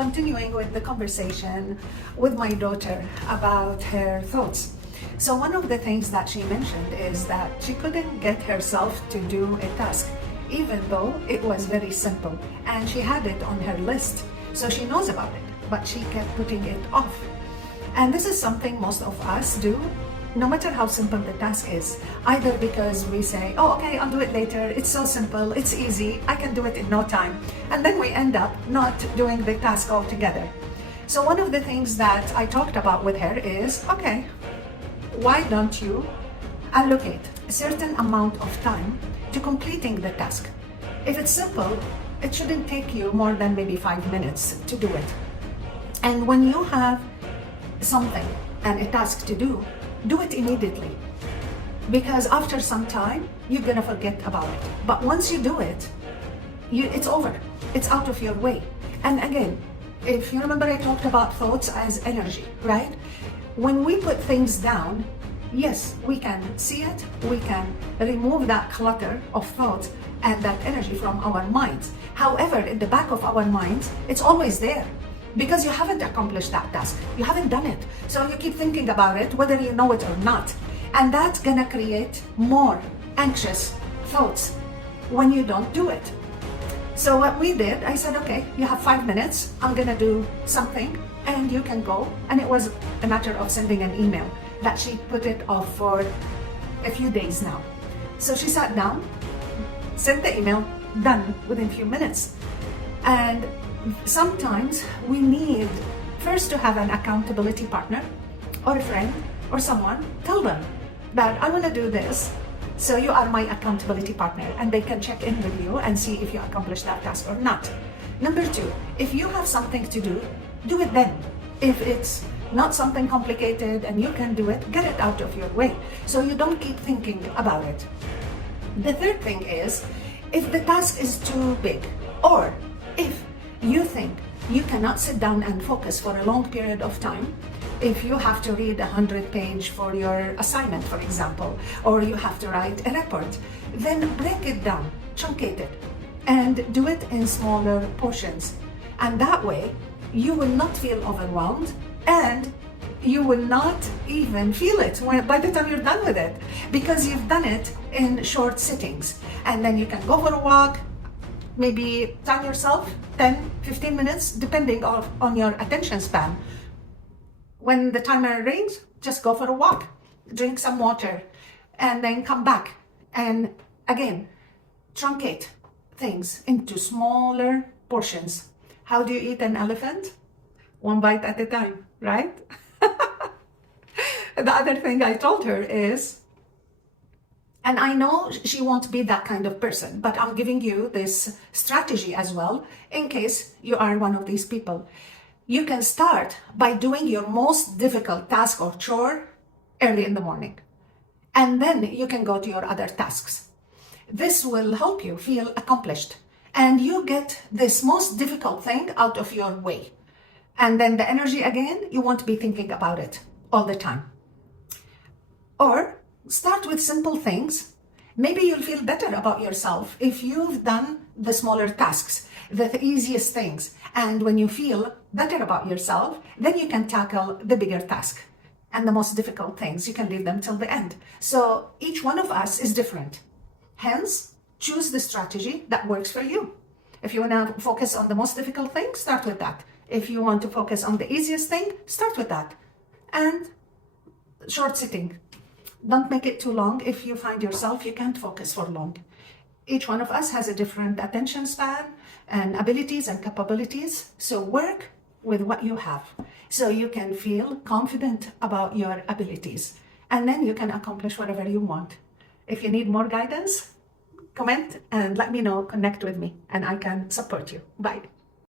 continuing with the conversation with my daughter about her thoughts. So one of the things that she mentioned is that she couldn't get herself to do a task, even though it was very simple and she had it on her list. So she knows about it, but she kept putting it off. And this is something most of us do, no matter how simple the task is, either because we say, oh, okay, I'll do it later. It's so simple, it's easy, I can do it in no time. And then we end up not doing the task altogether. So one of the things that I talked about with her is, okay, why don't you allocate a certain amount of time to completing the task? If it's simple, it shouldn't take you more than maybe 5 minutes to do it. And when you have something and a task to do it immediately. Because after some time, you're gonna forget about it. But once you do it, it's over. It's out of your way. And again, if you remember, I talked about thoughts as energy, right? When we put things down, yes, we can see it, we can remove that clutter of thoughts and that energy from our minds. However, in the back of our minds, it's always there because you haven't accomplished that task. You haven't done it. So you keep thinking about it, whether you know it or not. And that's gonna create more anxious thoughts when you don't do it. So what we did, I said, okay, you have 5 minutes, I'm gonna do something and you can go. And it was a matter of sending an email that she put it off for a few days now. So she sat down, sent the email, done within a few minutes. And sometimes we need first to have an accountability partner or a friend or someone. Tell them that I want to do this, so you are my accountability partner, and they can check in with you and see if you accomplish that task or not. Number 2, if you have something to do it then. If it's not something complicated and you can do it, get it out of your way so you don't keep thinking about it. The third thing is, if the task is too big, or if you think you cannot sit down and focus for a long period of time, if you have to read 100-page for your assignment, for example, or you have to write a report, then break it down, truncate it, and do it in smaller portions. And that way, you will not feel overwhelmed and you will not even feel it by the time you're done with it, because you've done it in short sittings. And then you can go for a walk, maybe time yourself 10-15 minutes, depending on your attention span. When the timer rings, just go for a walk, drink some water, and then come back. And again, truncate things into smaller portions. How do you eat an elephant? 1 bite at a time, right? The other thing I told her is, and I know she won't be that kind of person, but I'm giving you this strategy as well, in case you are one of these people. You can start by doing your most difficult task or chore early in the morning. And then you can go to your other tasks. This will help you feel accomplished. And you get this most difficult thing out of your way. And then the energy again, you won't be thinking about it all the time. Or start with simple things. Maybe you'll feel better about yourself if you've done the smaller tasks, the easiest things. And when you feel better about yourself, then you can tackle the bigger task. And the most difficult things, you can leave them till the end. So each one of us is different. Hence, choose the strategy that works for you. If you want to focus on the most difficult thing, start with that. If you want to focus on the easiest thing, start with that. And short sitting. Don't make it too long if you find yourself you can't focus for long. Each one of us has a different attention span and abilities and capabilities. So work with what you have so you can feel confident about your abilities. And then you can accomplish whatever you want. If you need more guidance, comment and let me know, connect with me, and I can support you. Bye.